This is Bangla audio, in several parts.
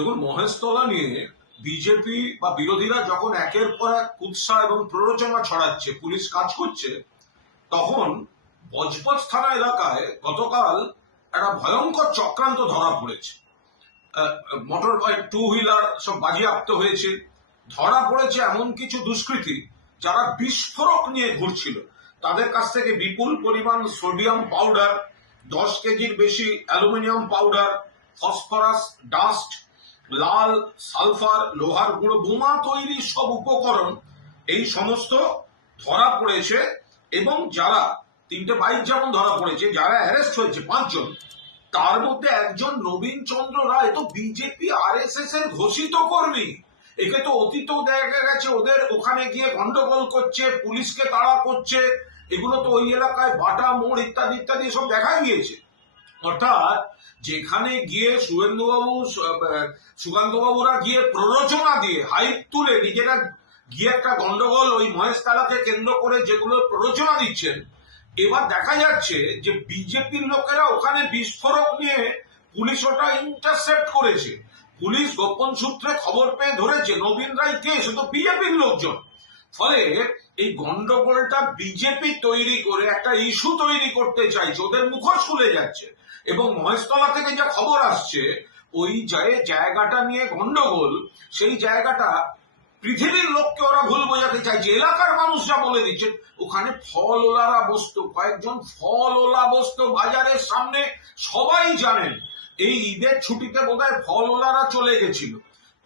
দেখুন, মহেশতলা নিয়ে বিজেপি বা বিরোধীরা যখন একের পর এক কুৎসা এবং প্ররোচনা ছড়াচ্ছে, পুলিশ কাজ করছে, তখন বজবজ থানা এলাকায় গতকাল একটা ভয়ঙ্কর চক্রান্ত ধরা পড়েছে। মোটর বাইক, টু হুইলার সব বাজেয়াপ্ত হয়েছে। ধরা পড়েছে এমন কিছু দুষ্কৃতী যারা বিস্ফোরক নিয়ে ঘুরছিল। তাদের কাছ থেকে বিপুল পরিমাণ সোডিয়াম পাউডার, 10 কেজির বেশি অ্যালুমিনিয়াম পাউডার, ফসফরাস, ডাস্ট, লাল সালফার, লোহার গুঁড়ো, বোমা তৈরির সব উপকরণ এই সমস্ত ধরা পড়েছে। এবং যারা 3টে বাইক যেমন ধরা পড়েছে, যারা অ্যারেস্ট হয়েছে 5 জন, তার মধ্যে একজন নবীন চন্দ্র রায় তো বিজেপি RSS এর ঘোষিত কর্মী। একে তো অতীতেও দেখা গেছে ওদের ওখানে গিয়ে গন্ডগোল করছে, পুলিশকে তাড়া করছে। এগুলো তো ওই এলাকায় বাটা মোড় ইত্যাদি ইত্যাদি সব দেখা গিয়েছে। অর্থাৎ যেখানে গিয়ে শুভেন্দুবাবু, সুকান্তবাবুরা গিয়ে প্ররোচনা দিয়ে হাইপ তুলে নিজেরা গিয়ে একটা গন্ডগোল ওই মহেশতলাকে কেন্দ্র করে যেগুলো প্ররোচনা দিচ্ছেন, এবার দেখা যাচ্ছে যে বিজেপির লোকেরা ওখানে বিস্ফোরক নিয়ে পুলিশ ওটা ইন্টারসেপ্ট করেছে। পুলিশ গোপন সূত্রে খবর পেয়ে ধরেছে নবীন রায় কে, সে তো বিজেপির লোকজন। ফলে এই গন্ডগোলটা বিজেপি তৈরি করে একটা ইস্যু তৈরি করতে চাইছে, ওদের মুখোশ খুলে যাচ্ছে। এবং মহেশতলা থেকে যা খবর আসছে, ওই জায়গাটা নিয়ে গন্ডগোল, সেই জায়গাটা পৃথিবীর লোককে ওরা ভুল বোঝাতে চাইছে। এলাকার মানুষরা বলে দিচ্ছেন ওখানে ফলওয়ালারা বসতো, কয়েকজন ফলওয়ালা বসতো বাজারের সামনে। সবাই জানেন এই ঈদের ছুটিতে বোধহয় ফলওয়ালারা চলে গেছিল,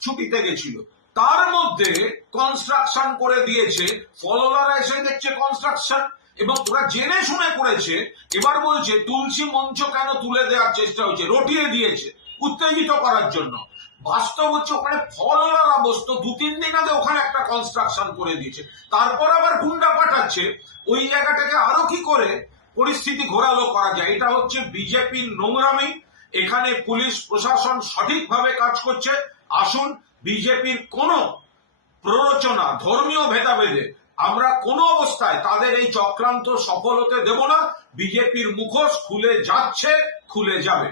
ছুটিতে গেছিল, তার মধ্যে কনস্ট্রাকশন করে দিয়েছে। ফলওয়ালারা এসে দেখছে কনস্ট্রাকশন, এবং ওরা জেনে শুনে করেছে। এবার বলছে তুলসী মঞ্চ কেন তুলে দেওয়ার চেষ্টা হয়েছে, রটিয়ে দিয়েছে উত্তেজিত করার জন্য। বাস্তব হচ্ছে ওখানে ফলওয়ালারা বসতো, 2-3 দিন আগে ওখানে একটা কনস্ট্রাকশন করে দিয়েছে। তারপর আবার গুন্ডা পাঠাচ্ছে ওই জায়গাটাকে আরো কি করে পরিস্থিতি ঘোরালো করা যায়। এটা হচ্ছে বিজেপির নোংরামি। এখানে পুলিশ প্রশাসন সঠিকভাবে কাজ করছে। আসুন, বিজেপির কোনো প্ররোচনা, ধর্মীয় ভেদাভেদে আমরা কোনো অবস্থায় তাদের এই চক্রান্ত সফল হতে দেব না। বিজেপির মুখোশ খুলে যাচ্ছে, খুলে যাবে।